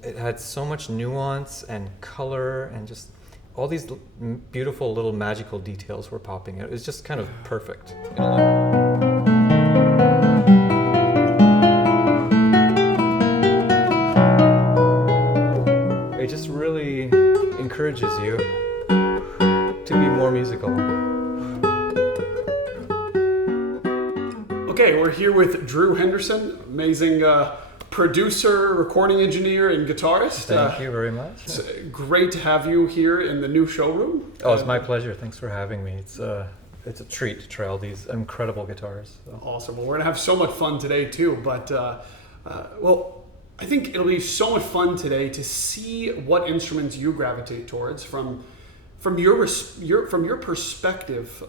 It had so much nuance and color and just all these beautiful little magical details were popping out. It was just kind of perfect. You know, like, it just really encourages you to be more musical. Okay, we're here with Drew Henderson, amazing producer, recording engineer, and guitarist. Thank you very much. It's great to have you here in the new showroom. Oh, it's my pleasure. Thanks for having me. It's a treat to try all these incredible guitars. So. Awesome. Well, we're going to have so much fun today, too. But, I think it'll be so much fun today to see what instruments you gravitate towards from your perspective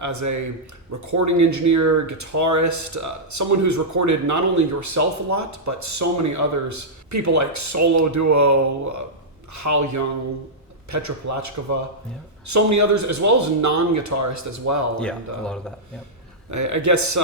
as a recording engineer, guitarist, someone who's recorded not only yourself a lot, but so many others, people like Solo Duo, Hal Young, Petra Plachkova, so many others, as well as non-guitarist as well. Yeah, and, a lot of that, yeah. I guess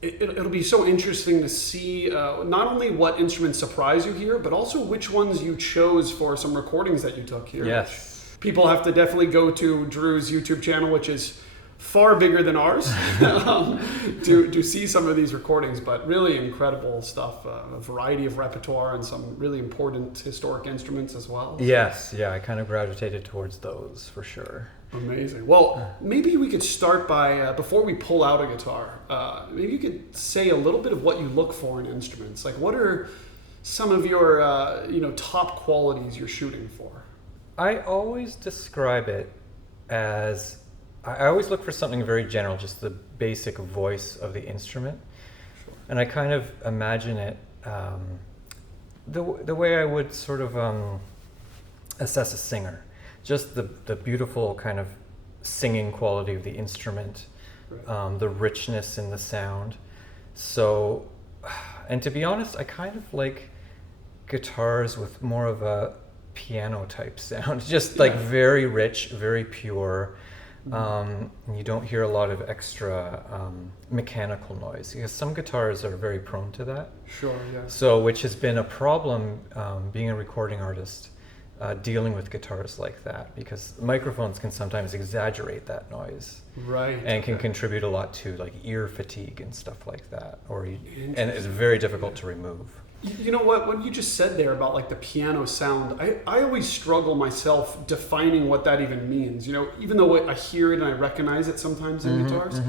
it'll be so interesting to see not only what instruments surprise you here, but also which ones you chose for some recordings that you took here. Yes. People have to definitely go to Drew's YouTube channel, which is far bigger than ours, to see some of these recordings, but really incredible stuff, a variety of repertoire and some really important historic instruments as well. Yes, yeah, I kind of gravitated towards those for sure. Amazing. Well, maybe we could start by, before we pull out a guitar, maybe you could say a little bit of what you look for in instruments. Like, what are some of your top qualities you're shooting for? I always describe it as, I always look for something very general, just the basic voice of the instrument. Sure. And I kind of imagine it the way I would sort of assess a singer. Just the beautiful kind of singing quality of the instrument, right. The richness in the sound. So, and to be honest, I kind of like guitars with more of a piano type sound, just like very rich, very pure. You don't hear a lot of extra mechanical noise because some guitars are very prone to that. Sure, yeah. So, which has been a problem being a recording artist, dealing with guitars like that, because microphones can sometimes exaggerate that noise, right? And can contribute a lot to like ear fatigue and stuff like that, and it's very difficult to remove. You know what you just said there about like the piano sound, I always struggle myself defining what that even means, even though I hear it and I recognize it sometimes in guitars.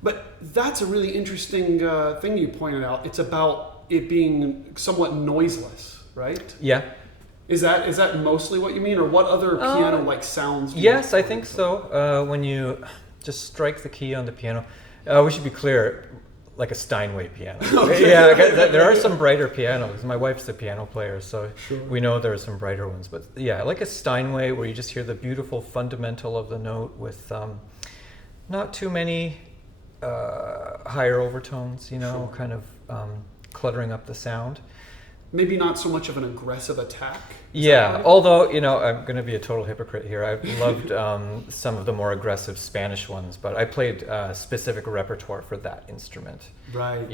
But that's a really interesting thing you pointed out. It's about it being somewhat noiseless, right? Yeah. Is that mostly what you mean, or what other piano like sounds? Yes, I think so. When you just strike the key on the piano, we should be clear. Like a Steinway piano. Okay. Yeah, there are some brighter pianos. My wife's the piano player, so sure. We know there are some brighter ones. But yeah, like a Steinway where you just hear the beautiful fundamental of the note with not too many higher overtones, sure. Kind of cluttering up the sound. Maybe not so much of an aggressive attack. Yeah, right? Although, I'm going to be a total hypocrite here. I've loved some of the more aggressive Spanish ones, but I played specific repertoire for that instrument. Right.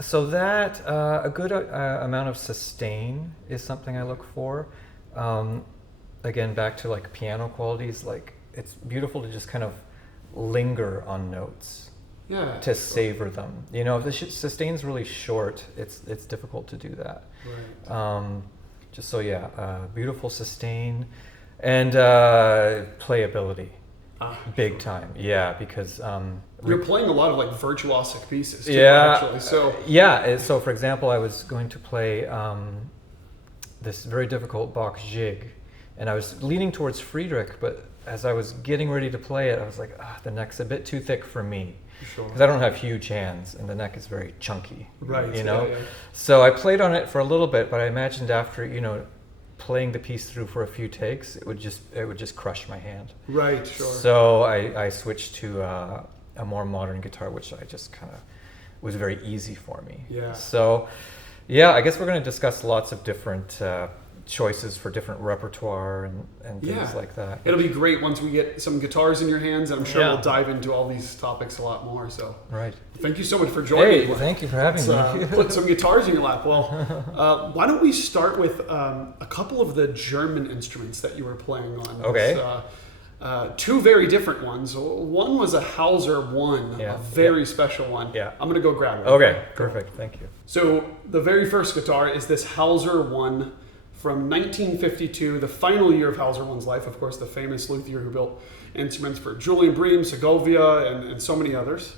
So that, a good amount of sustain is something I look for. Again, back to like piano qualities, like it's beautiful to just kind of linger on notes. Yeah, to savor them. If the sustain's really short, it's difficult to do that. Right. Beautiful sustain and playability, big sure. time. Yeah, because you're playing a lot of like virtuosic pieces. Too, yeah, actually. So So for example, I was going to play this very difficult Bach jig, and I was leaning towards Friedrich, but as I was getting ready to play it, I was like, the neck's a bit too thick for me. Sure. Because I don't have huge hands and the neck is very chunky. Right. Yeah. So I played on it for a little bit, but I imagined after, playing the piece through for a few takes, it would just crush my hand. Right, sure. So I switched to a more modern guitar, which I just kind of was very easy for me. Yeah. So, yeah, I guess we're going to discuss lots of different choices for different repertoire and things like that. It'll be great once we get some guitars in your hands, and I'm sure we'll dive into all these topics a lot more. So, thank you so much for joining me. Thank you for having me. Put some guitars in your lap. Well, why don't we start with a couple of the German instruments that you were playing on? Okay. Two very different ones. One was a Hauser I, a very special one. Yeah. I'm going to go grab it. Okay, perfect. Thank you. So the very first guitar is this Hauser I from 1952, the final year of Hauser I's life. Of course, the famous luthier who built instruments for Julian Bream, Segovia, and so many others.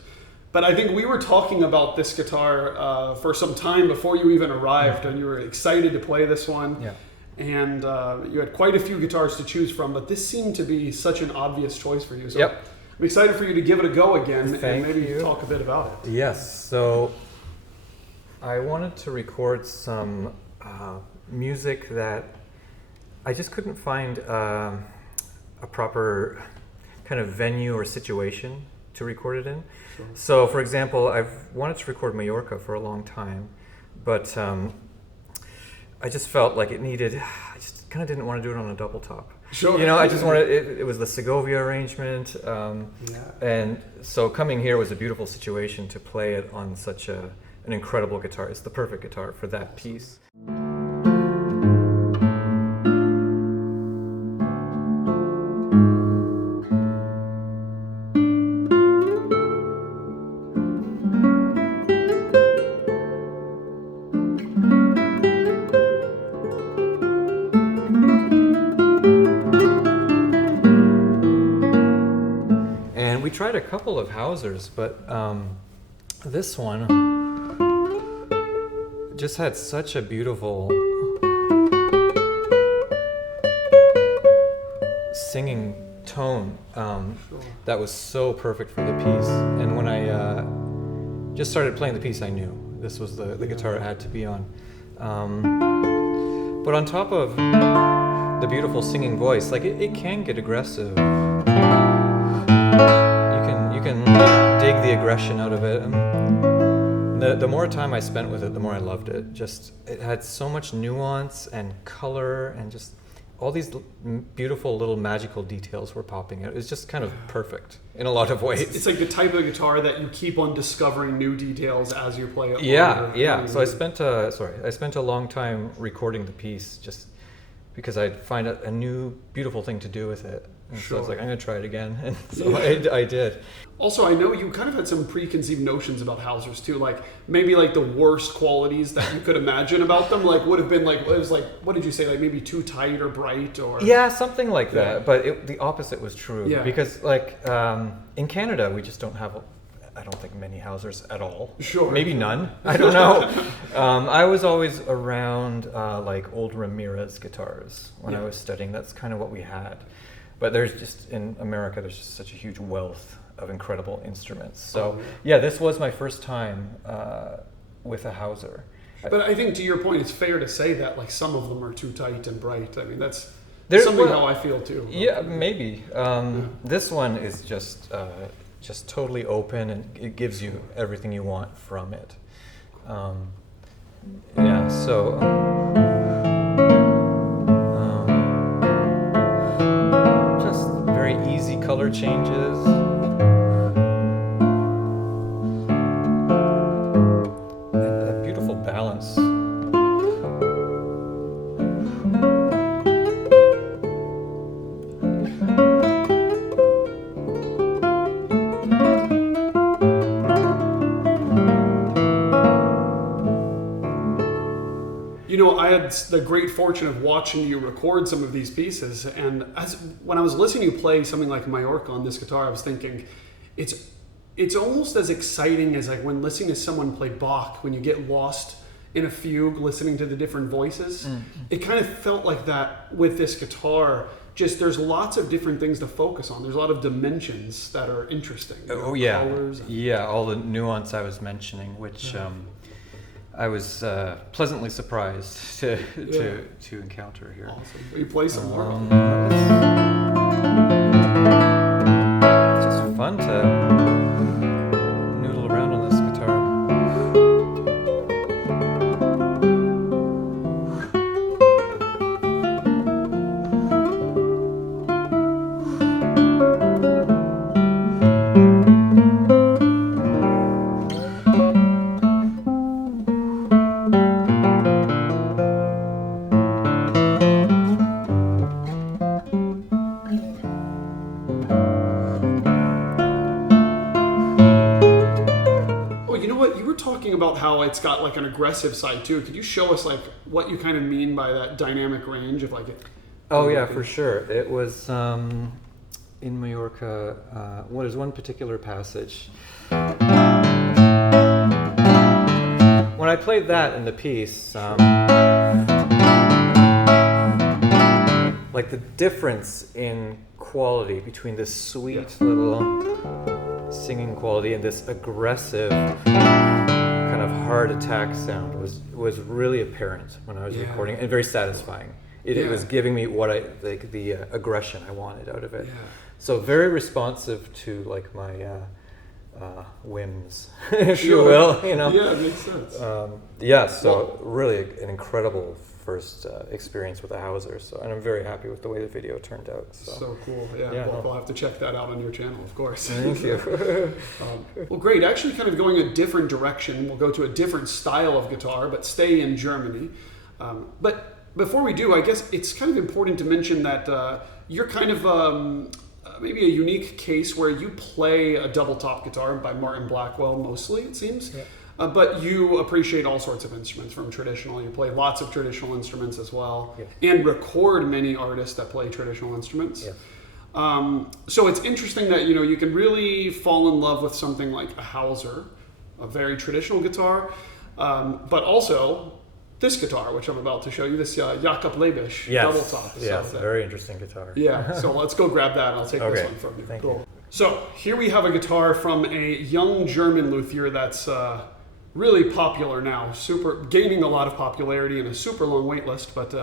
But I think we were talking about this guitar for some time before you even arrived, and you were excited to play this one. Yeah. And you had quite a few guitars to choose from, but this seemed to be such an obvious choice for you. So I'm excited for you to give it a go again and maybe talk a bit about it. Yes, so I wanted to record some music that I just couldn't find a proper kind of venue or situation to record it in. Sure. So, for example, I've wanted to record Mallorca for a long time, but I just felt like I just kind of didn't want to do it on a double top. Sure. You know, I just wanted, it was the Segovia arrangement. And so coming here was a beautiful situation to play it on such an incredible guitar. It's the perfect guitar for that piece. Tried a couple of Hausers, but this one just had such a beautiful singing tone that was so perfect for the piece. And when I just started playing the piece, I knew this was the guitar it had to be on. But on top of the beautiful singing voice, like it can get aggressive. You can dig the aggression out of it. The more time I spent with it, the more I loved it. Just it had so much nuance and color, and just all these beautiful little magical details were popping out. It was just kind of perfect in a lot of ways. It's like the type of guitar that you keep on discovering new details as you play it. Yeah. So I spent a long time recording the piece just because I'd find a new beautiful thing to do with it. And so I was like, I'm going to try it again. And so I did. Also, I know you kind of had some preconceived notions about Hausers too, like maybe like the worst qualities that you could imagine about them, like would have been like, it was like, what did you say, like maybe too tight or bright or? Yeah, something like that. But the opposite was true. Yeah. Because like in Canada, we just don't have, I don't think many Hausers at all. Sure. Maybe none. I don't know. I was always around like old Ramirez guitars when I was studying. That's kind of what we had. But there's just, in America, there's just such a huge wealth of incredible instruments. So this was my first time with a Hauser. But I think to your point, it's fair to say that like some of them are too tight and bright. I mean, that's something how I feel too. Yeah, maybe. This one is just totally open, and it gives you everything you want from it. Just very easy color changes. And a beautiful balance. You know, I had the great fortune of watching you record some of these pieces, and when I was listening to you play something like Mallorca on this guitar, I was thinking, it's almost as exciting as like when listening to someone play Bach, when you get lost in a fugue, listening to the different voices. Mm-hmm. It kind of felt like that with this guitar. Just there's lots of different things to focus on. There's a lot of dimensions that are interesting. Colors. All the nuance I was mentioning, which. I was pleasantly surprised to encounter here. Awesome. Will you play some more? It's just fun to noodle around on this guitar. it's got like an aggressive side too. Could you show us like what you kind of mean by that dynamic range of like? Oh yeah, for sure. It was in Mallorca. There's one particular passage. When I played that in the piece, like the difference in quality between this sweet little singing quality and this aggressive kind of heart attack sound was really apparent when I was recording, and very satisfying. It was giving me what the aggression I wanted out of it. Yeah. So very responsive to like my whims, if you will. You know. Yeah, it makes sense. Really an incredible first experience with the Hauser. And I'm very happy with the way the video turned out. So cool. Yeah. Well, we'll have to check that out on your channel, of course. Thank you. Well, great. Actually, kind of going a different direction. We'll go to a different style of guitar, but stay in Germany. But before we do, I guess it's kind of important to mention that you're kind of maybe a unique case where you play a double top guitar by Martin Blackwell mostly, it seems. Yeah. But you appreciate all sorts of instruments from traditional. You play lots of traditional instruments as well, and record many artists that play traditional instruments. Yeah. So it's interesting that you can really fall in love with something like a Hauser, a very traditional guitar, but also this guitar, which I'm about to show you, this Jakob Lebisch double top. Yes, very interesting guitar. Yeah, so let's go grab that and I'll take this one from you. Thank you. So here we have a guitar from a young German luthier that's really popular now, gaining a lot of popularity and a super long wait list, but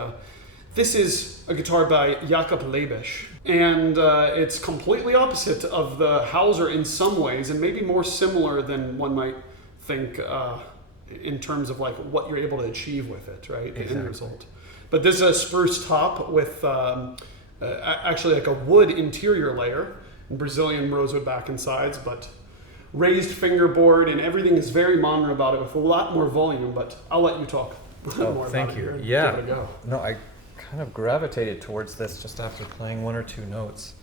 this is a guitar by Jakob Lebisch, and it's completely opposite of the Hauser in some ways, and maybe more similar than one might think in terms of like what you're able to achieve with it, right? Exactly. The end result. But this is a spruce top with actually like a wood interior layer, and Brazilian rosewood back and sides, but raised fingerboard, and everything is very modern about it with a lot more volume, but I'll let you talk more thank about you. it. Yeah. Give it a go. No, I kind of gravitated towards this just after playing one or two notes.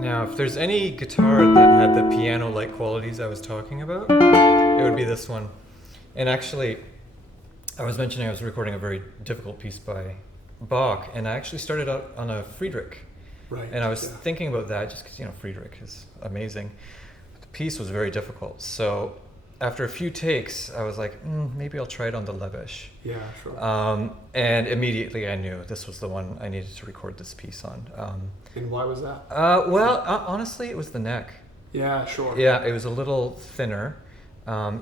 Now, if there's any guitar that had the piano-like qualities I was talking about, it would be this one. And actually, I was mentioning I was recording a very difficult piece by Bach, and I actually started out on a Friedrich. Right. And I was thinking about that just because, Friedrich is amazing. But the piece was very difficult. So after a few takes, I was like, maybe I'll try it on the Lebisch. Yeah, sure. And immediately I knew this was the one I needed to record this piece on. And why was that? Honestly, it was the neck. Yeah, sure. Yeah, it was a little thinner,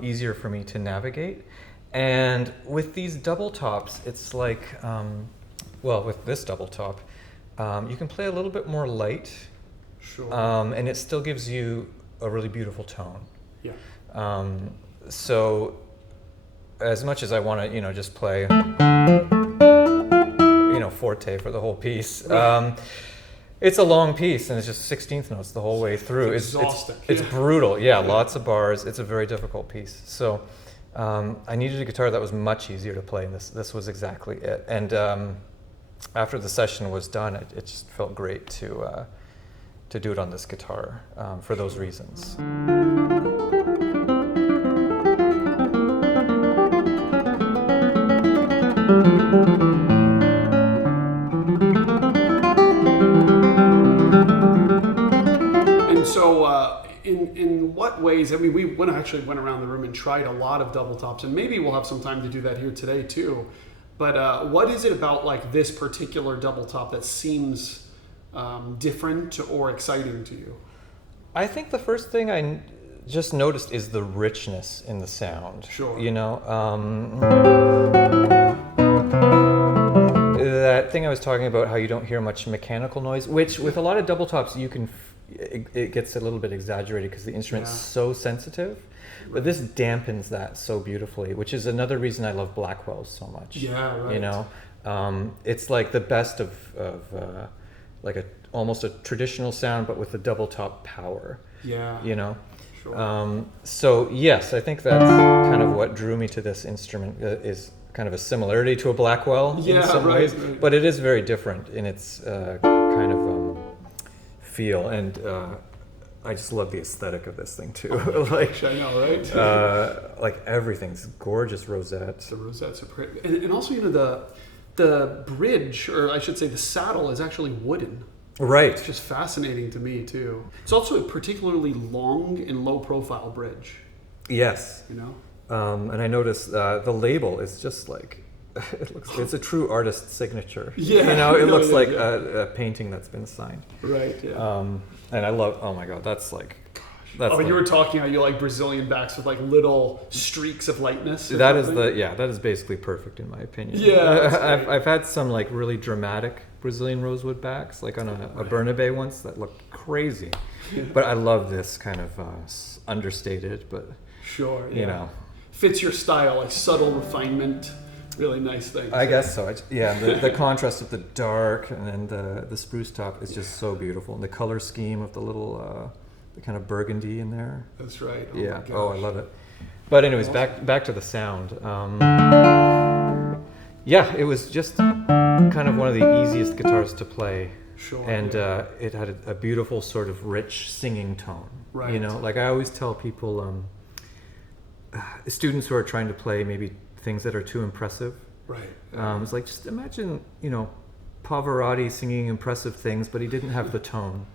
easier for me to navigate. And with these double tops, it's like, with this double top, you can play a little bit more light. Sure. And it still gives you a really beautiful tone. Yeah. So as much as I want to, just play, forte for the whole piece, it's a long piece and it's just 16th notes the whole way through. It's exhausting. It's brutal. Yeah, lots of bars. It's a very difficult piece. So I needed a guitar that was much easier to play, and this was exactly it. And after the session was done, it just felt great to do it on this guitar for those reasons. And so in what ways, I mean, we went around the room and tried a lot of double tops, and maybe we'll have some time to do that here today too. But what is it about like this particular double top that seems different or exciting to you? I think the first thing I just noticed is the richness in the sound. Sure. That thing I was talking about, how you don't hear much mechanical noise, which with a lot of double tops you can, it gets a little bit exaggerated because the instrument's so sensitive. But this dampens that so beautifully, which is another reason I love Blackwell so much. Yeah, right. It's like the best of like almost a traditional sound, but with the double top power. Yeah. Sure. So yes, I think that's kind of what drew me to this instrument. Is kind of a similarity to a Blackwell in some ways, but it is very different in its kind of feel. And I just love the aesthetic of this thing too. Like, I know, right? Like everything's gorgeous rosettes. The rosettes are pretty, and also the bridge, or I should say the saddle, is actually wooden. Right. It's just fascinating to me too. It's also a particularly long and low profile bridge. Yes. You know. And I noticed the label is just like it's a true artist signature. Yeah. You know, it looks like a painting that's been signed. Right. Yeah. And I love. Oh my God, that's like. That's you were talking how you like Brazilian backs with like little streaks of lightness. That is basically perfect in my opinion. Yeah. I've had some like really dramatic Brazilian rosewood backs, like on a Bernabe once that looked crazy. Yeah. But I love this kind of understated, but sure, you know, fits your style, like subtle refinement. Really nice thing. I guess so. The contrast of the dark and then the spruce top is just so beautiful, and the color scheme of the little. The kind of burgundy in there. That's right. Oh yeah. Oh, I love it. But anyways, back to the sound. Yeah, it was just kind of one of the easiest guitars to play. Sure. And it had a beautiful sort of rich singing tone. Right. You know, like I always tell people, students who are trying to play maybe things that are too impressive. Right. It's like, just imagine, you know, Pavarotti singing impressive things, but he didn't have the tone.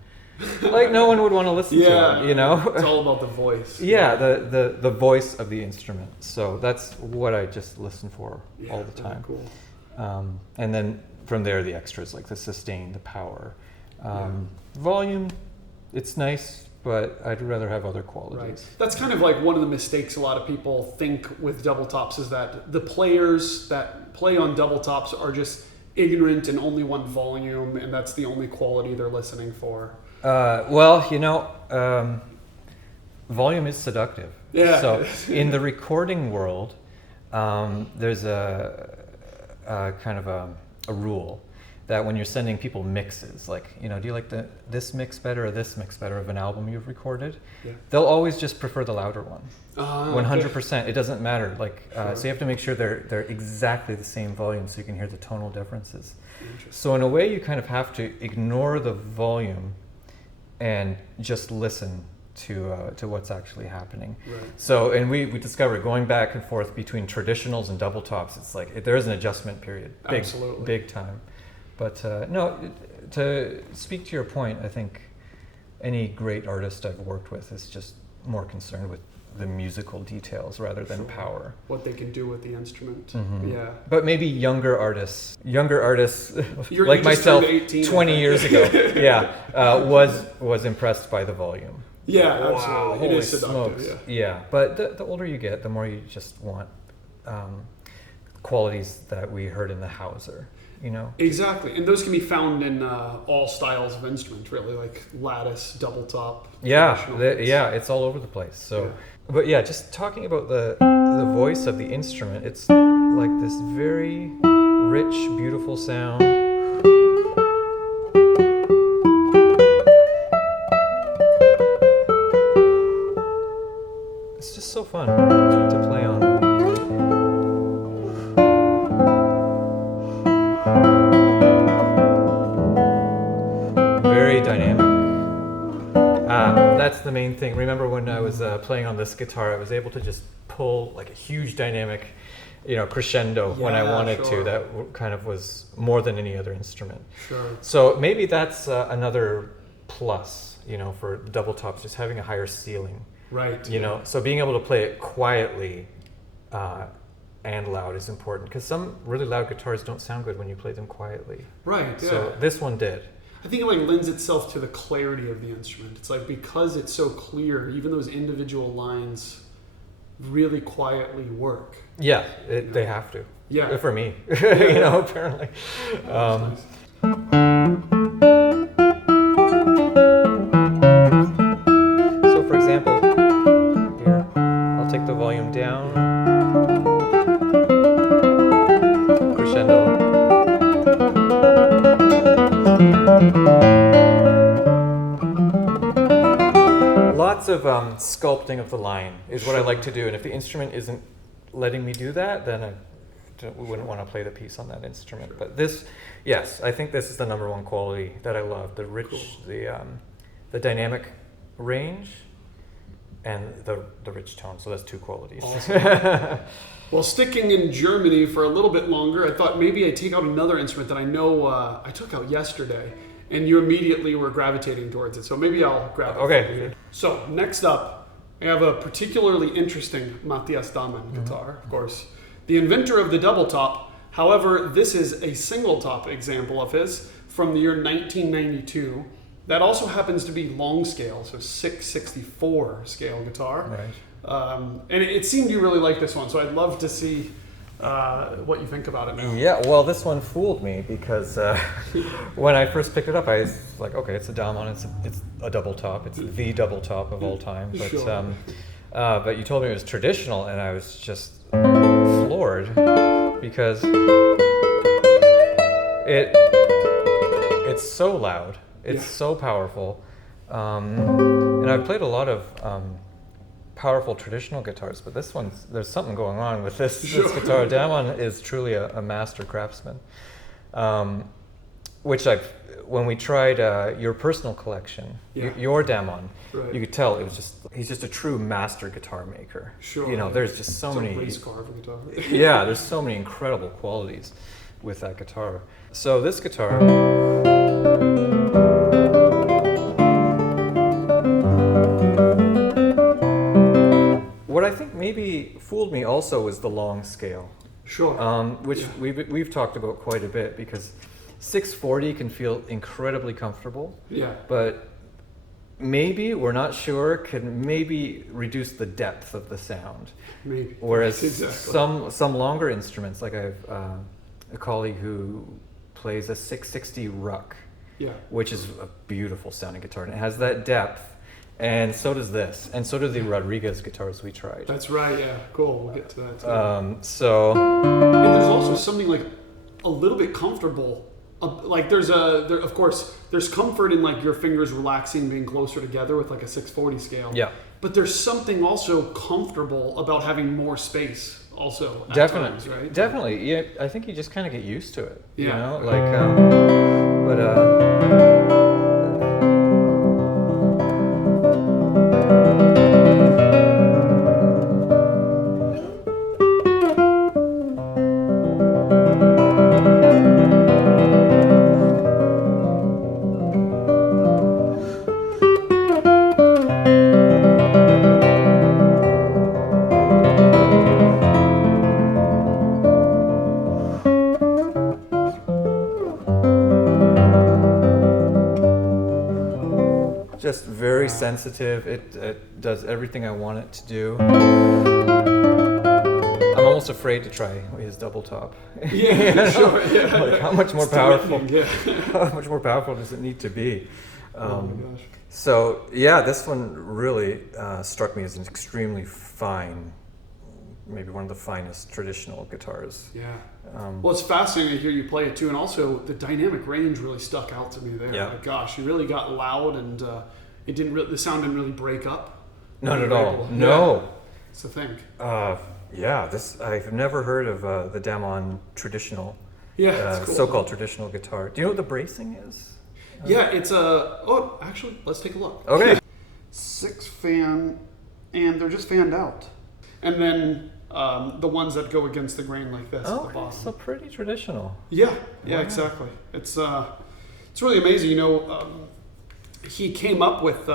Like no one would want to listen to him, you know? It's all about the voice. Yeah, the voice of the instrument. So that's what I just listen for all the time. Cool. And then from there, the extras, like the sustain, the power. Volume, it's nice, but I'd rather have other qualities. Right. That's kind of like one of the mistakes a lot of people think with double tops is that the players that play on double tops are just ignorant and only want volume, and that's the only quality they're listening for. Well, you know, volume is seductive. Yeah. So in the recording world, there's a kind of a rule that when you're sending people mixes, like, you know, do you like this mix better or this mix better of an album you've recorded? Yeah. They'll always just prefer the louder one. 100%. It doesn't matter. Like, so you have to make sure they're exactly the same volume so you can hear the tonal differences. So in a way, you kind of have to ignore the volume and just listen to what's actually happening. Right. So, and we discovered going back and forth between traditionals and double tops, it's like there is an adjustment period, big time. But no, to speak to your point, I think any great artist I've worked with is just more concerned with the musical details rather than power. What they can do with the instrument. Mm-hmm. Yeah. But maybe younger artists like myself 20 years ago, was impressed by the volume. Yeah, wow, absolutely. It is seductive. Smokes. Yeah. But the older you get, the more you just want qualities that we heard in the Hauser. You know? Exactly, and those can be found in all styles of instrument, really, like lattice, double top. It's all over the place. So, but yeah, just talking about the voice of the instrument, it's like this very rich, beautiful sound. It's just so fun to play on. Very dynamic. That's the main thing. Remember when I was playing on this guitar, I was able to just pull like a huge dynamic, you know, crescendo when I wanted to. That kind of was more than any other instrument. Sure. So maybe that's another plus, you know, for double tops, just having a higher ceiling. Right. You know, so being able to play it quietly and loud is important, because some really loud guitars don't sound good when you play them quietly. Right. Yeah. So this one did. I think it like lends itself to the clarity of the instrument. It's like because it's so clear, even those individual lines really quietly work. Yeah, they have to. Yeah. For me, you know, apparently. Nice. So for example, here, I'll take the volume down. Crescendo. Lots of sculpting of the line is what I like to do, and if the instrument isn't letting me do that, then we wouldn't want to play the piece on that instrument. Sure. But this, yes, I think this is the number one quality that I love: the rich, the dynamic range and the rich tone. So that's two qualities. Awesome. Well, sticking in Germany for a little bit longer, I thought maybe I'd take out another instrument that I know I took out yesterday, and you immediately were gravitating towards it. So maybe I'll grab it. Okay. So next up, I have a particularly interesting Matthias Dammann guitar, of course. The inventor of the double top. However, this is a single top example of his from the year 1992. That also happens to be long scale, so 664 scale guitar. Right. And it seemed you really like this one, so I'd love to see what you think about it now. Yeah, well, this one fooled me because when I first picked it up, I was like, okay, it's a Dammann, it's a double top, it's the double top of all time. But Sure. but you told me it was traditional, and I was just floored because it's so loud, it's so powerful, and I've played a lot of powerful traditional guitars, but this one's, there's something going on with this guitar. Dammann is truly a master craftsman, which when we tried your personal collection, your Dammann, you could tell he's just a true master guitar maker. Sure. You know, there's just so many. Race car for guitar. Yeah, there's so many incredible qualities with that guitar. So this guitar. What I think maybe fooled me also was the long scale. Sure. Which we've talked about quite a bit, because 640 can feel incredibly comfortable. Yeah. But maybe, we're not sure, can maybe reduce the depth of the sound. Maybe. Whereas Exactly. some longer instruments, like I have a colleague who plays a 660 Ruck, which is a beautiful sounding guitar, and it has that depth. And so does this, and so do the Rodríguez guitars we tried. That's right. Yeah. Cool. We'll get to that too. And And there's also something like a little bit comfortable. Like of course, there's comfort in like your fingers relaxing, being closer together with like a 640 scale. Yeah. But there's something also comfortable about having more space. Also. At definitely, times, right? definitely. Yeah, I think you just kind of get used to it. Yeah. You know, like, just very sensitive. It does everything I want it to do. I'm almost afraid to try his double top. Yeah, sure. Yeah. Like, how much more powerful? Yeah. How much more powerful does it need to be? Oh my gosh. So yeah, this one really struck me as an extremely fine, maybe one of the finest traditional guitars. Yeah. Well, it's fascinating to hear you play it too, and also the dynamic range really stuck out to me there. Yeah. Like, gosh, you really got loud, and the sound didn't really break up. Not at all. No. Yeah. So think. Yeah, I've never heard of the Dammann traditional, It's cool. so-called traditional guitar. Do you know what the bracing is? Yeah, it's actually, let's take a look. Okay. 6 fan, and they're just fanned out. And then the ones that go against the grain like this at the bottom. So pretty traditional. Yeah, Wow. exactly. It's really amazing. You know, he came up with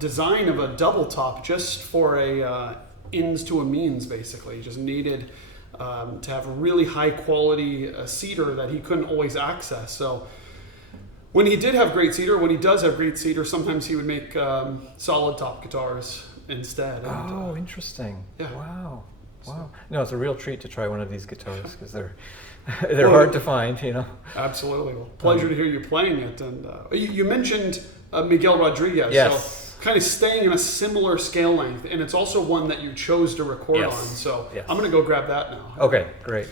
design of a double top just for a ends to a means, basically. He just needed to have a really high quality cedar that he couldn't always access. So when he did have great cedar, when he does have great cedar, sometimes he would make solid top guitars instead. And, interesting. yeah. Wow. No, it's a real treat to try one of these guitars, because they're hard to find, you know. Absolutely. Well, pleasure to hear you playing it. And you mentioned Miguel Rodriguez. Yes. So kind of staying in a similar scale length, and it's also one that you chose to record Yes. on. So Yes. I'm going to go grab that now. Okay, great.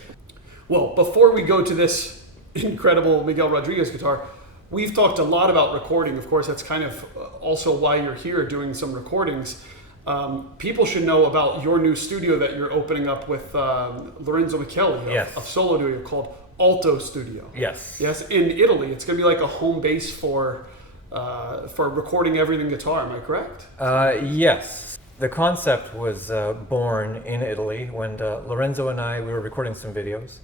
Well, before we go to this incredible Miguel Rodriguez guitar, we've talked a lot about recording. Of course, that's kind of also why you're here doing some recordings. People should know about your new studio that you're opening up with Lorenzo Micheli of Solo Duo called Alto Studio. Yes. Yes, in Italy. It's going to be like a home base for for recording everything guitar. Am I correct? Yes. The concept was born in Italy when Lorenzo and I, we were recording some videos.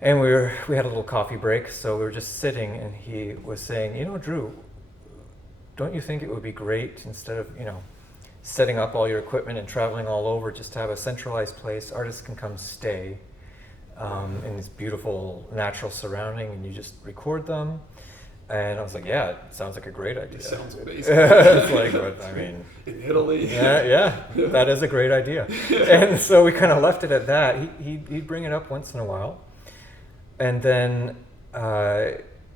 And we had a little coffee break, so we were just sitting, and he was saying, Drew, don't you think it would be great, instead of, setting up all your equipment and traveling all over, just to have a centralized place, artists can come stay in this beautiful natural surrounding, and you just record them. And I was like, yeah, it sounds like a great idea. It sounds amazing. It's like, I mean... In Italy. Yeah, that is a great idea. And so we kind of left it at that. He'd bring it up once in a while. And then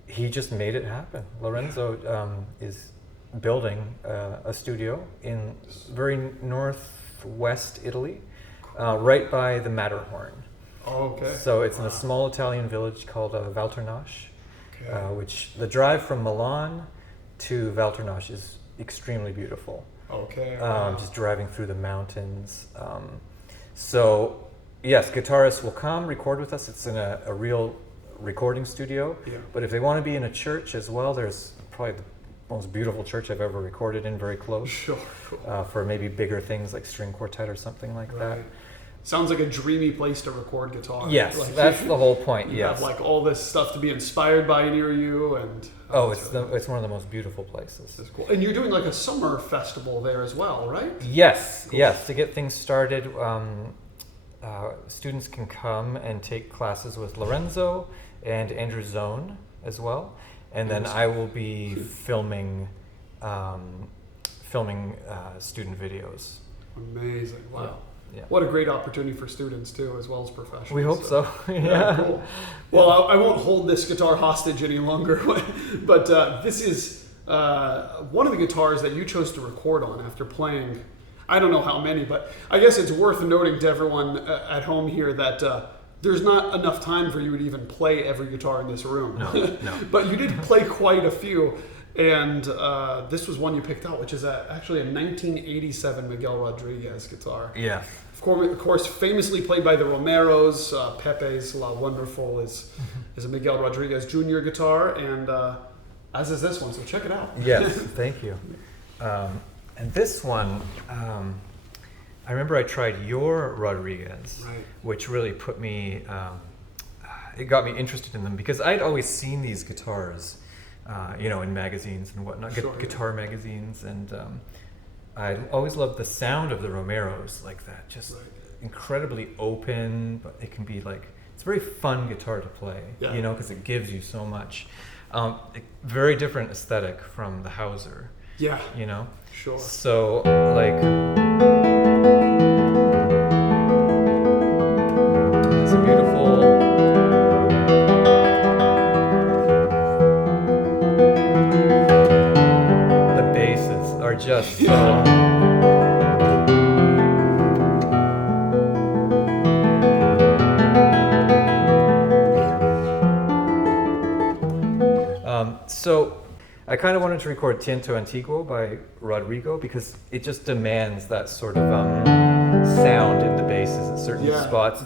he just made it happen. Lorenzo is building a studio in very northwest Italy, right by the Matterhorn. Oh, okay. So it's in a small Italian village called Valtornache, which the drive from Milan to Valtornache is extremely beautiful. Okay. Just driving through the mountains. So yes, guitarists will come record with us. It's in a real recording studio. Yeah. But if they want to be in a church as well, there's probably the most beautiful church I've ever recorded in, very close. Sure. For maybe bigger things like string quartet or something like that. Sounds like a dreamy place to record guitar. Yes, that's the whole point. You have like all this stuff to be inspired by near you, and it's one of the most beautiful places. That's cool. And you're doing like a summer festival there as well, right? Yes, cool. Yes. To get things started, students can come and take classes with Lorenzo and Andrew Zone as well, and then I will be filming student videos. Amazing! Wow. Yeah. What a great opportunity for students too, as well as professionals. We hope so. Yeah. Cool. Well, I won't hold this guitar hostage any longer, but this is one of the guitars that you chose to record on after playing, I don't know how many, but I guess it's worth noting to everyone at home here that there's not enough time for you to even play every guitar in this room. No. But you did play quite a few. And this was one you picked out, which is actually a 1987 Miguel Rodriguez guitar. Yeah. Of course, famously played by the Romeros. Pepe's La Wonderful is a Miguel Rodriguez Jr. guitar, and as is this one. So check it out. Yes, thank you. And this one, I remember I tried your Rodriguez, which really put me. It got me interested in them because I'd always seen these guitars. In magazines and whatnot, guitar magazines, and I always loved the sound of the Romeros like that, just incredibly open, but it can be like, it's a very fun guitar to play, because it gives you so much. Very different aesthetic from the Hauser. Yeah. Sure. So, it's a beautiful... Just so. So I kind of wanted to record Tiento Antiguo by Rodrigo because it just demands that sort of sound in the basses at certain spots.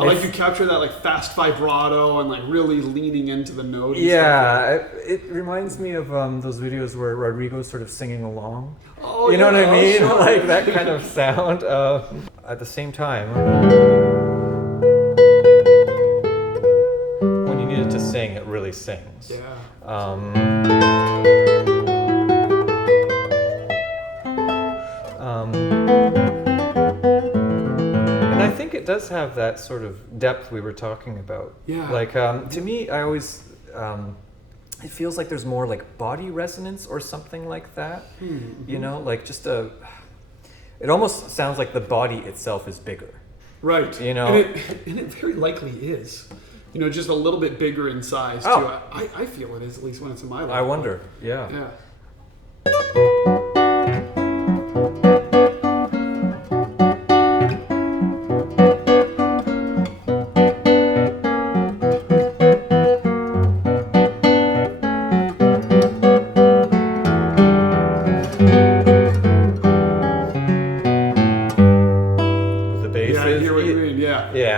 I like you capture that like fast vibrato and like really leaning into the note. It reminds me of those videos where Rodrigo's sort of singing along. Oh, you know what I mean? Sure. Like that kind of sound. At the same time, when you need it to sing, it really sings. Yeah. And I think it does have that sort of depth we were talking about. Yeah. Like, to me, I always, it feels like there's more like body resonance or something like that. Mm-hmm. Like just it almost sounds like the body itself is bigger. Right. And it very likely is. Just a little bit bigger in size too. I feel it is, at least when it's in my life. I wonder. Yeah. Yeah.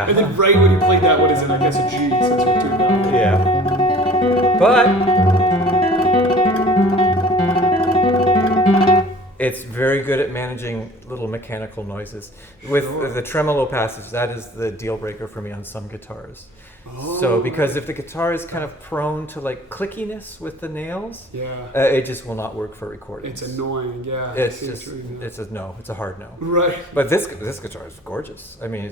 And then right when you played that, what is it? I guess a G since we're tuned out. Yeah. But It's very good at managing little mechanical noises. With the tremolo passage, that is the deal breaker for me on some guitars. So because if the guitar is kind of prone to like clickiness with the nails, it just will not work for recording. It's annoying, yeah. It's a hard no. Right. But this guitar is gorgeous. I mean,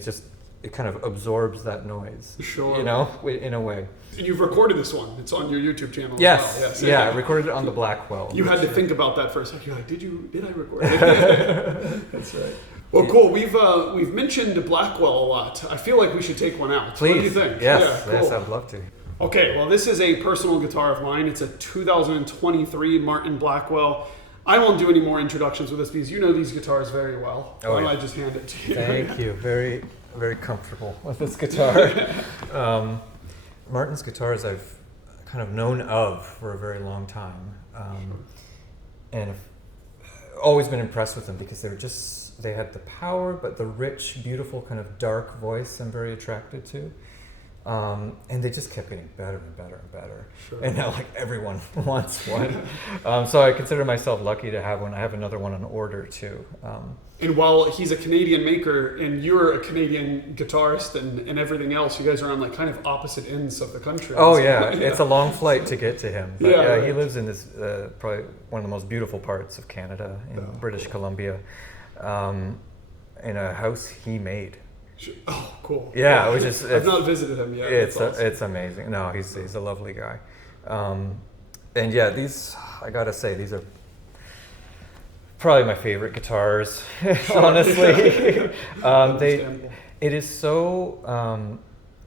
it kind of absorbs that noise. Sure. You know, in a way. And you've recorded this one. It's on your YouTube channel yes. as well. Yes. Yeah, I recorded it on the Blackwell. You had to think about that for a second. You're like, did I record it? That's right. Well, cool. We've mentioned Blackwell a lot. I feel like we should take one out. Please. What do you think? Yes, cool. yes, I'd love to. Okay, well, this is a personal guitar of mine. It's a 2023 Martin Blackwell. I won't do any more introductions with this because you know these guitars very well. Why don't I just hand it to you? Thank you. Very, very comfortable with this guitar. Martin's guitars I've kind of known of for a very long time. And I've always been impressed with them because they had the power, but the rich, beautiful kind of dark voice I'm very attracted to. And they just kept getting better and better and better. Sure. And now like everyone wants one. So I consider myself lucky to have one. I have another one on order too. And while he's a Canadian maker and you're a Canadian guitarist and everything else, you guys are on like kind of opposite ends of the country. Oh yeah, it's a long flight to get to him. But right. He lives in this probably one of the most beautiful parts of Canada in British Columbia, in a house he made. Oh, cool. Yeah, which is I've not visited him yet. It's amazing. No, he's a lovely guy. And yeah, I gotta say, these are probably my favorite guitars, honestly. It is so,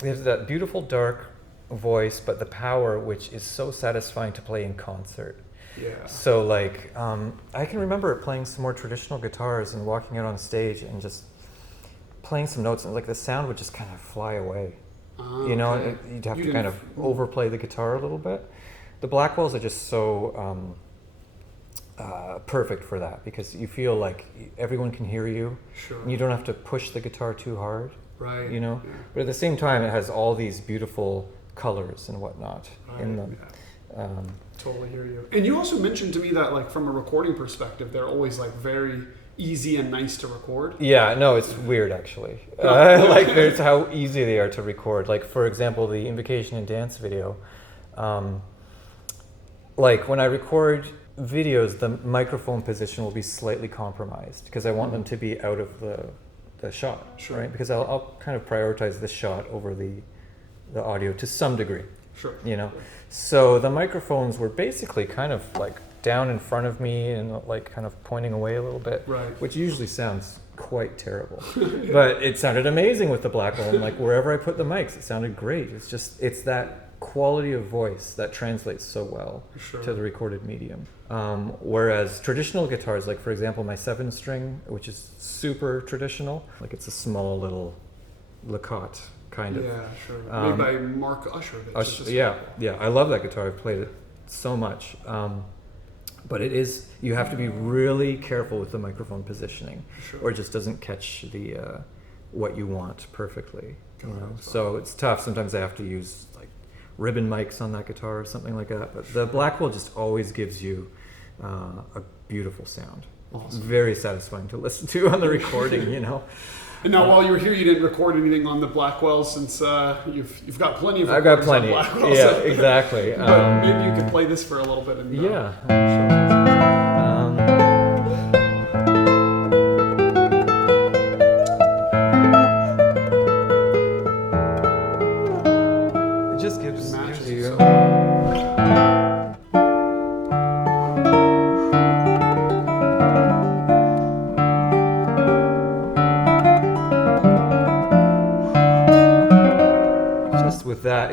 it has that beautiful dark voice, but the power, which is so satisfying to play in concert. Yeah. So like, I can remember playing some more traditional guitars and walking out on stage and just playing some notes, and like the sound would just kind of fly away. You know, you'd have to kind of overplay the guitar a little bit. The Blackwells are just so perfect for that because you feel like everyone can hear you. Sure. And you don't have to push the guitar too hard. Right. You know, but at the same time, it has all these beautiful colors and whatnot in them. Yeah. Totally hear you. And you also mentioned to me that like from a recording perspective, they're always like very easy and nice to record. Yeah, no, it's weird actually. Like there's how easy they are to record. Like for example, the Invocation and Dance video. Like when I record videos, the microphone position will be slightly compromised because I want them to be out of the shot, right? Because I'll kind of prioritize the shot over the audio to some degree. Sure. You know, so the microphones were basically kind of like down in front of me and like kind of pointing away a little bit, right? Which usually sounds quite terrible, but it sounded amazing with the Blackwell. And like wherever I put the mics, it sounded great. It's that quality of voice that translates so well to the recorded medium. Whereas traditional guitars, like for example, my 7-string, which is super traditional, like it's a small little Lacotte kind of. Yeah, sure. Made by Mark Usher. Yeah, I love that guitar. I've played it so much. But you have to be really careful with the microphone positioning, or it just doesn't catch the what you want perfectly. You know? So it's tough. Sometimes I have to use like ribbon mics on that guitar or something like that. But the Blackwell just always gives you a beautiful sound. Awesome. Very satisfying to listen to on the recording, you know. And now, while you were here, you didn't record anything on the Blackwell since you've got plenty of. I've got plenty. On Blackwell, yeah, exactly. But maybe you could play this for a little bit. And, it just gives you. With that,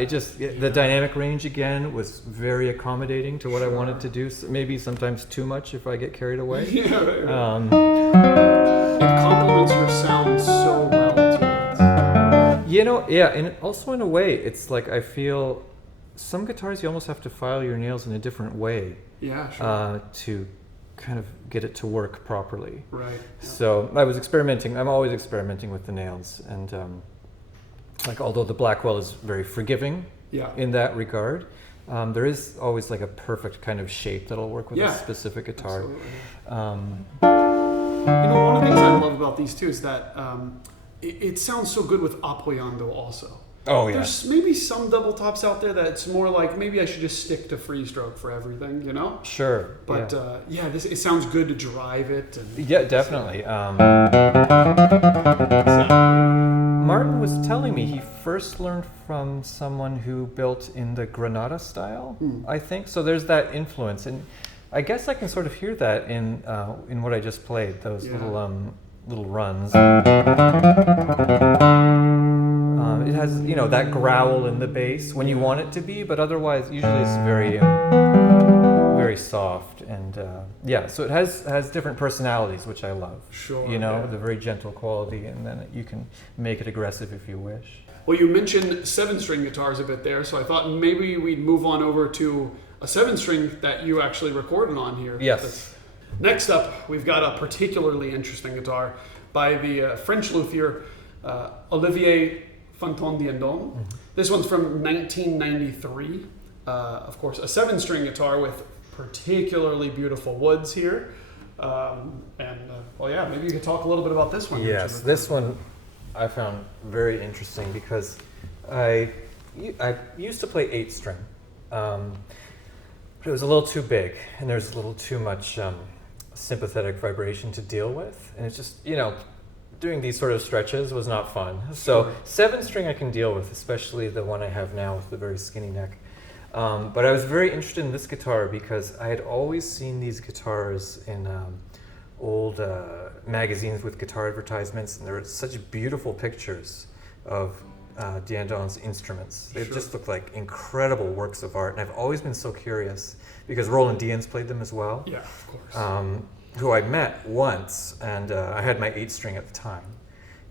the dynamic range again was very accommodating to what I wanted to do. So maybe sometimes too much if I get carried away. It complements your sound so well too. You know, yeah, and also in a way, it's like I feel some guitars you almost have to file your nails in a different way. Yeah, sure. To kind of get it to work properly. Right. Yeah. So I was experimenting. I'm always experimenting with the nails, and like although the Blackwell is very forgiving in that regard, There is always like a perfect kind of shape that'll work with a specific guitar. One of the things I love about these two is that it sounds so good with apoyando also. Oh yeah. There's maybe some double tops out there that's more like maybe I should just stick to free stroke for everything, you know? Sure. But it sounds good to drive it. And, yeah, definitely. Martin was telling me he first learned from someone who built in the Granada style, I think. So there's that influence, and I guess I can sort of hear that in what I just played. Those little runs. It has that growl in the bass when you want it to be, but otherwise usually it's very very soft and so it has different personalities, which I love. Sure. The very gentle quality, and then you can make it aggressive if you wish. Well, you mentioned 7-string guitars a bit there, so I thought maybe we'd move on over to a 7-string that you actually recorded on here. Yes. Next up, we've got a particularly interesting guitar by the French luthier Olivier Fanton. Mm-hmm. This one's from 1993. Of course, a 7-string guitar with particularly beautiful woods here. Maybe you could talk a little bit about this one. Yes, this one I found very interesting because I used to play 8-string, but it was a little too big, and there's a little too much sympathetic vibration to deal with, and it's just doing these sort of stretches was not fun. So 7-string I can deal with, especially the one I have now with the very skinny neck. But I was very interested in this guitar because I had always seen these guitars in old magazines with guitar advertisements, and there were such beautiful pictures of Diandon's instruments. They just look like incredible works of art, and I've always been so curious because Roland Diens played them as well. Yeah, of course. Who I met once, and I had my 8-string at the time,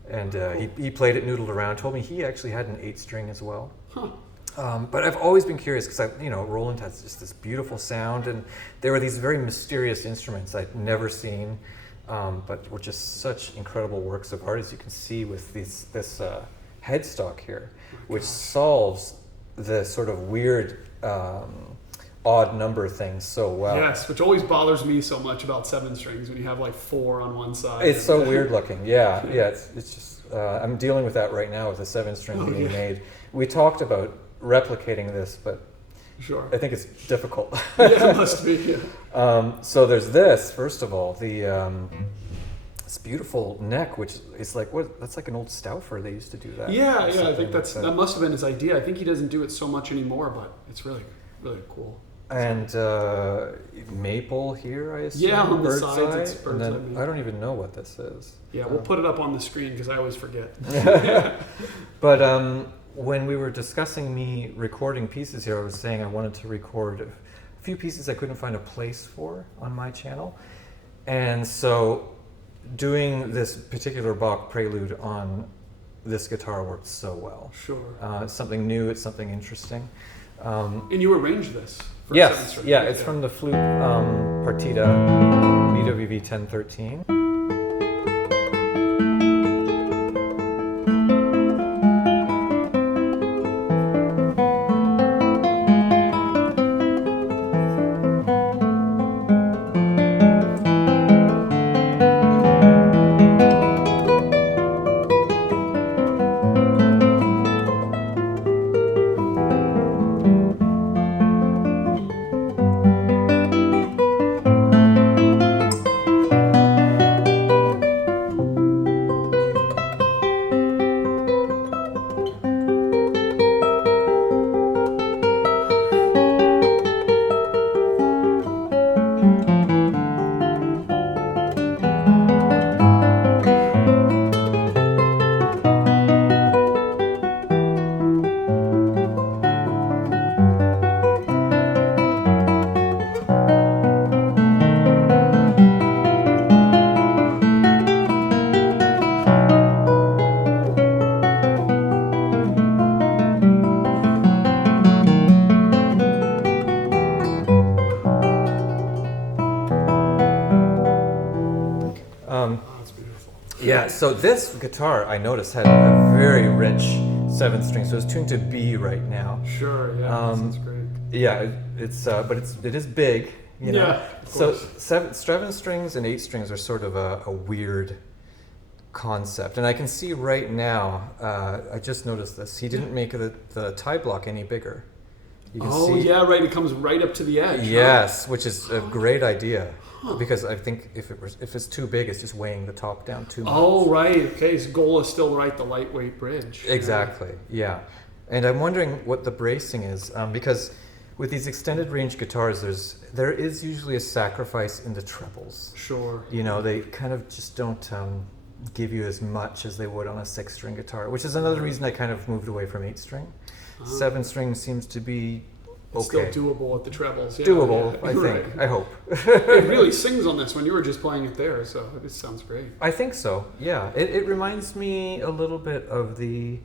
and he played it, noodled around, told me he actually had an 8-string as well. Huh. But I've always been curious because Roland has just this beautiful sound, and there were these very mysterious instruments I'd never seen, but were just such incredible works of art, as you can see with this headstock here, which solves the sort of weird odd number things so well. Yes, which always bothers me so much about 7-strings when you have like 4 on one side. It's so weird looking. Yeah. It's just I'm dealing with that right now with a 7-string being made. We talked about replicating this, but sure, I think it's difficult. Yeah, it must be. Yeah. So there's this. First of all, this beautiful neck, which is like that's like an old Stauffer. They used to do that. Yeah. I think that must have been his idea. I think he doesn't do it so much anymore, but it's really, really cool. And maple here, I assume. Yeah, on the bird's sides, eye. it's bird's eye maple. I don't even know what this is. Yeah, we'll put it up on the screen because I always forget. But when we were discussing me recording pieces here, I was saying I wanted to record a few pieces I couldn't find a place for on my channel. And so doing this particular Bach prelude on this guitar worked so well. Sure. It's something new, it's something interesting. And you arranged this? Yes, it's from the flute partita, BWV 1013. Yeah, so this guitar, I noticed, had a very rich 7th string, so it's tuned to B right now. Sure, yeah, that's great. Yeah, it is big, you know. Yeah, of So course. 7 strings and 8 strings are sort of a weird concept, and I can see right now. I just noticed this. He didn't make the tie block any bigger. You can see, yeah, right. It comes right up to the edge. yes, which is a great idea, because I think if it's too big, it's just weighing the top down too much. Oh, right. Okay, his goal is still right, the lightweight bridge. Exactly. Yeah, and I'm wondering what the bracing is, because with these extended range guitars, there is usually a sacrifice in the trebles. Sure. You know, they kind of just don't give you as much as they would on a 6-string guitar, which is another reason I kind of moved away from 8-string. 7-string seems to be okay. Still doable at the trebles. Yeah, Doable, yeah. I think. Right. I hope. It really sings on this one. You were just playing it there, so it sounds great. I think so. Yeah, it reminds me a little bit of the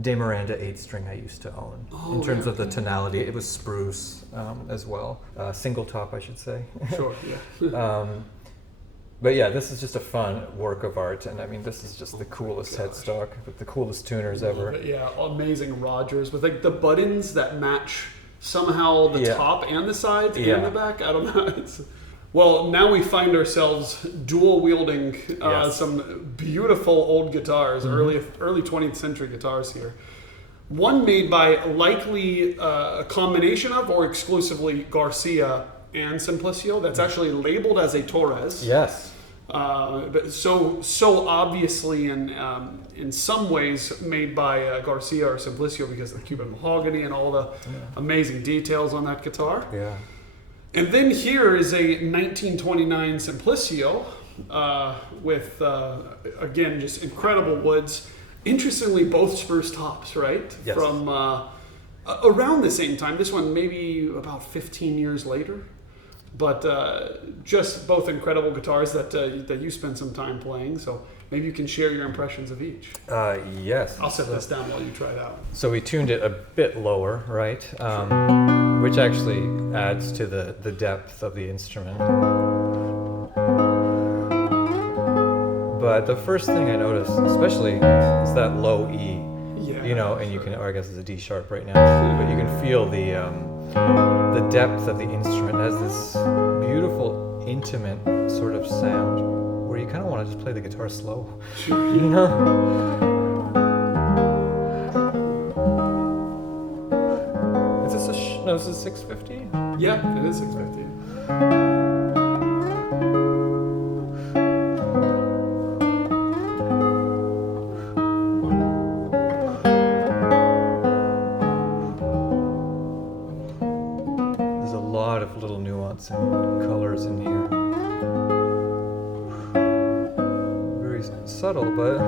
De Miranda 8-string I used to own in terms of the tonality. It was spruce as well, single top, I should say. Sure. Yeah. But yeah, this is just a fun work of art, and I mean, this is just the coolest headstock with the coolest tuners ever. But yeah, amazing Rogers with like the buttons that match somehow the top and the sides and the back. I don't know. Well, now we find ourselves dual wielding some beautiful old guitars, early 20th century guitars here. One made by likely a combination of or exclusively Garcia and Simplicio. That's actually labeled as a Torres. Yes. But so obviously in some ways made by Garcia or Simplicio because of the Cuban mahogany and all the amazing details on that guitar. Yeah. And then here is a 1929 Simplicio with again just incredible woods. Interestingly, both spruce tops, right? Yes. From around the same time. This one maybe about 15 years later. But just both incredible guitars that you spent some time playing. So maybe you can share your impressions of each. Yes. I'll set this down while you try it out. So we tuned it a bit lower, right? Which actually adds to the depth of the instrument. But the first thing I noticed, especially, is that low E. Yeah. You know, and you can, or I guess it's a D sharp right now, but you can feel the depth of the instrument. It has this beautiful, intimate sort of sound where you kind of want to just play the guitar slow. You know? Is this no, this is 650? Yeah, it is 650. And colors in here. Very subtle, but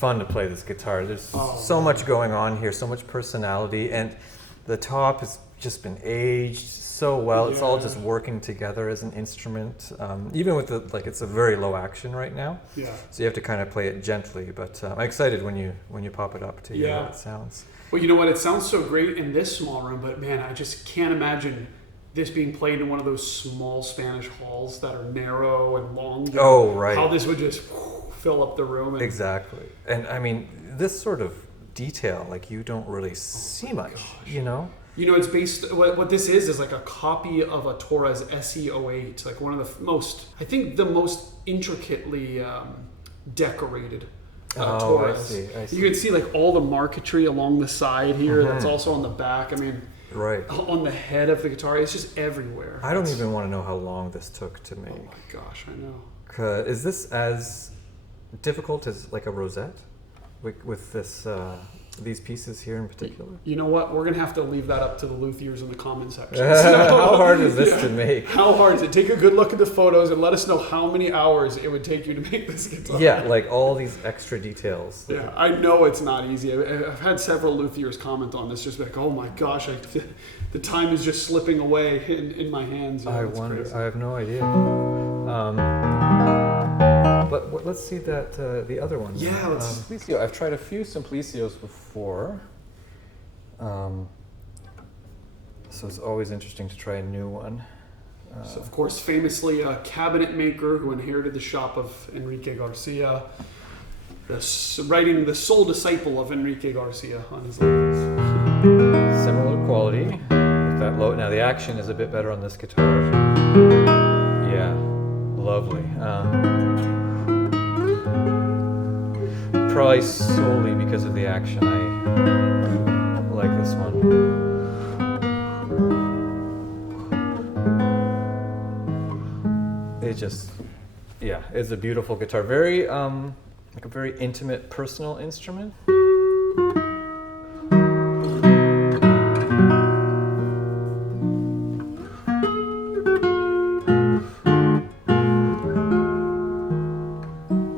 fun to play this guitar. There's so much going on here, so much personality, and the top has just been aged so well. It's all just working together as an instrument. Even with it's a very low action right now. Yeah. So you have to kind of play it gently. But I'm excited when you pop it up to hear how it sounds. Well, you know what? It sounds so great in this small room, but man, I just can't imagine this being played in one of those small Spanish halls that are narrow and long. Oh, right. How this would just fill up the room. Exactly. And I mean, this sort of detail, like you don't really see much, you know? You know, it's based, what this is like a copy of a Torres SE08, like one of the most, I think the most intricately decorated Torres. I see. You can see like all the marquetry along the side here, that's also on the back. I mean, right on the head of the guitar, it's just everywhere. I don't even want to know how long this took to make. Oh my gosh, I know. Is this as difficult as like a rosette with this these pieces here in particular? You know what? We're going to have to leave that up to the luthiers in the comment section. How hard is this to make? How hard is it? Take a good look at the photos and let us know how many hours it would take you to make this guitar. Yeah, like all these extra details. Yeah, I know it's not easy. I've had several luthiers comment on this, just like, oh my gosh, the time is just slipping away in my hands. I wonder. Crazy. I have no idea. But let's see that the other one. Yeah, let's. Simplicio. I've tried a few Simplicios before, so it's always interesting to try a new one. So of course, famously a cabinet maker who inherited the shop of Enrique Garcia, writing the sole disciple of Enrique Garcia on his labels. Similar quality with that low. Now the action is a bit better on this guitar. Yeah, lovely. Probably solely because of the action, I like this one. It just, yeah, it's a beautiful guitar. Very, like a very intimate, personal instrument.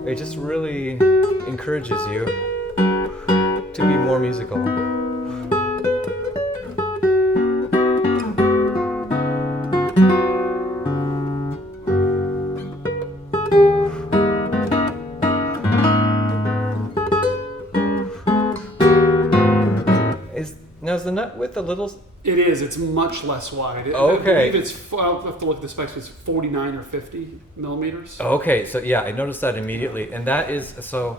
It just really encourages you to be more musical. Now is the nut width a little? It is. It's much less wide. Okay. I believe it's. I'll have to look at the specs. It's 49 or 50 millimeters. Okay, so yeah, I noticed that immediately, and that is so.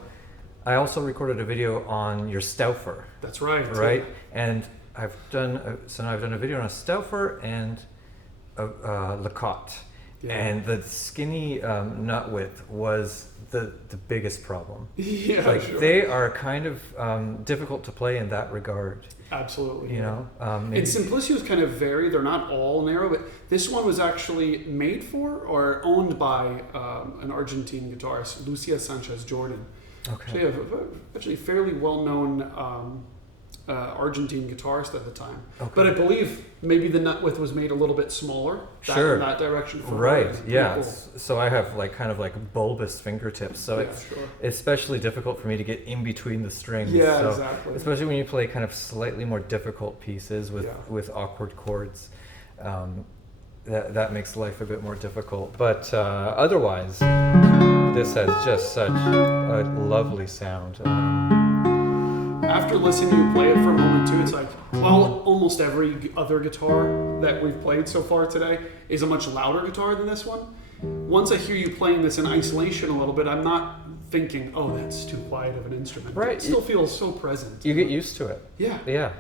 I also recorded a video on your Stauffer. That's right. Right, and I've done so now I've done a video on a Stauffer and a Lecotte, and the skinny nut width was the biggest problem. Yeah, like sure. they are kind of difficult to play in that regard. Absolutely. You know, and Simplicio's kind of vary. They're not all narrow, but this one was actually made for or owned by an Argentine guitarist, Lucia Sanchez Jordan. Okay. Actually fairly well-known Argentine guitarist at the time. Okay. But I believe maybe the nut width was made a little bit smaller. Sure. In that direction. Right. Yeah. Cool. So I have like kind of like bulbous fingertips. So it's especially difficult for me to get in between the strings. Yeah, so exactly. Especially when you play kind of slightly more difficult pieces with awkward chords. That makes life a bit more difficult. But otherwise, this has just such a lovely sound. After listening to you play it for a moment too, it's like, well, almost every other guitar that we've played so far today is a much louder guitar than this one. Once I hear you playing this in isolation a little bit, I'm not thinking, oh, that's too quiet of an instrument. Right. It still feels so present. You get used to it. Yeah. Yeah.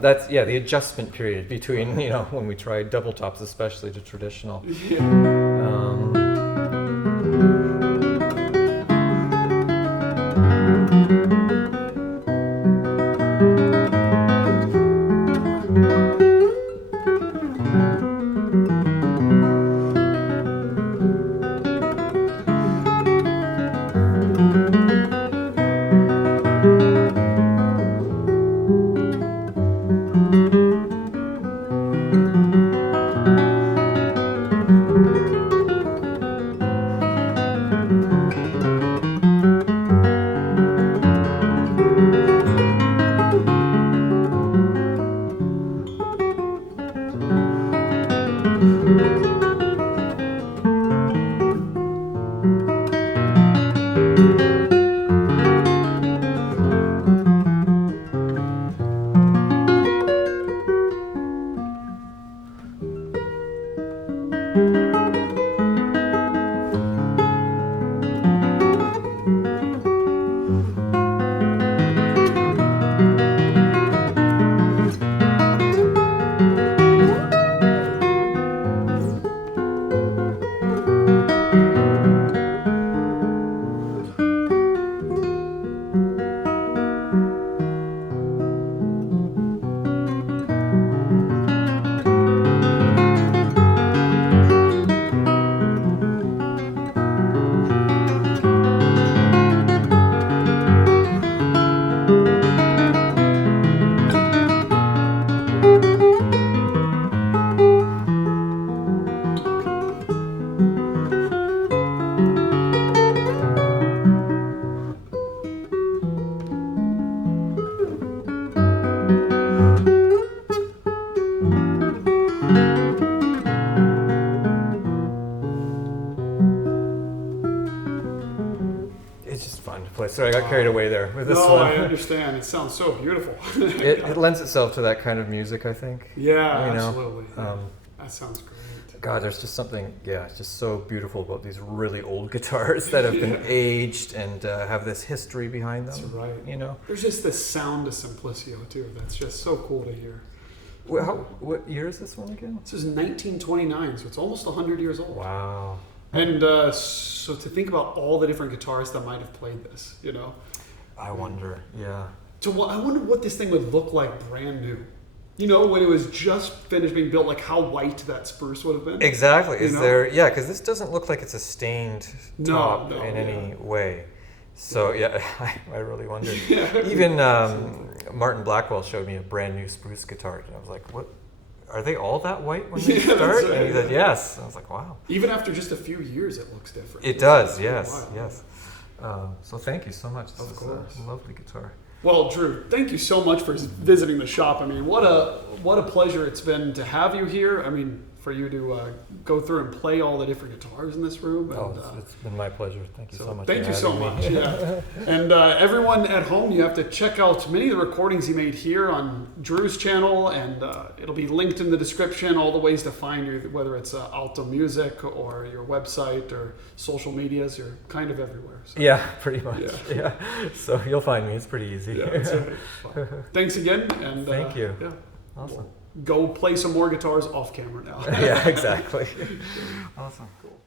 That's the adjustment period between when we tried double tops, especially to traditional. Yeah. Sorry, I got carried away there with this No, one. I understand. It sounds so beautiful. It lends itself to that kind of music, I think. Yeah, you know? absolutely. That sounds great. God, there's just something, it's just so beautiful about these really old guitars that have been aged and have this history behind them. That's right. You know? There's just this sound to Simplicio, too. That's just so cool to hear. What year is this one again? This is 1929, so it's almost 100 years old. Wow. And so to think about all the different guitarists that might have played this, you know? I wonder, yeah. So I wonder what this thing would look like brand new. You know, when it was just finished being built, like how white that spruce would have been. Exactly. Because this doesn't look like it's a stained top in any way. So I really wondered. Even Martin Blackwell showed me a brand new spruce guitar, and I was like, "What? Are they all that white when they start?" And he said, "Yes." And I was like, "Wow." Even after just a few years, it looks different. It does. Yes. Yes. So thank you so much. This of course. is a lovely guitar. Well, Drew, thank you so much for visiting the shop. I mean, what a pleasure it's been to have you here. I mean, for you to go through and play all the different guitars in this room. And, it's been my pleasure. Thank you so much. Thank you so much. Yeah. And everyone at home, you have to check out many of the recordings he made here on Drew's channel, and it'll be linked in the description, all the ways to find you, whether it's Alto Music or your website or social medias. You're kind of everywhere. So. Yeah, pretty much. Yeah. So you'll find me. It's pretty easy. Yeah, that's right. Well, thanks again. And thank you. Yeah. Awesome. Go play some more guitars off camera now. Yeah, exactly. Awesome. Cool.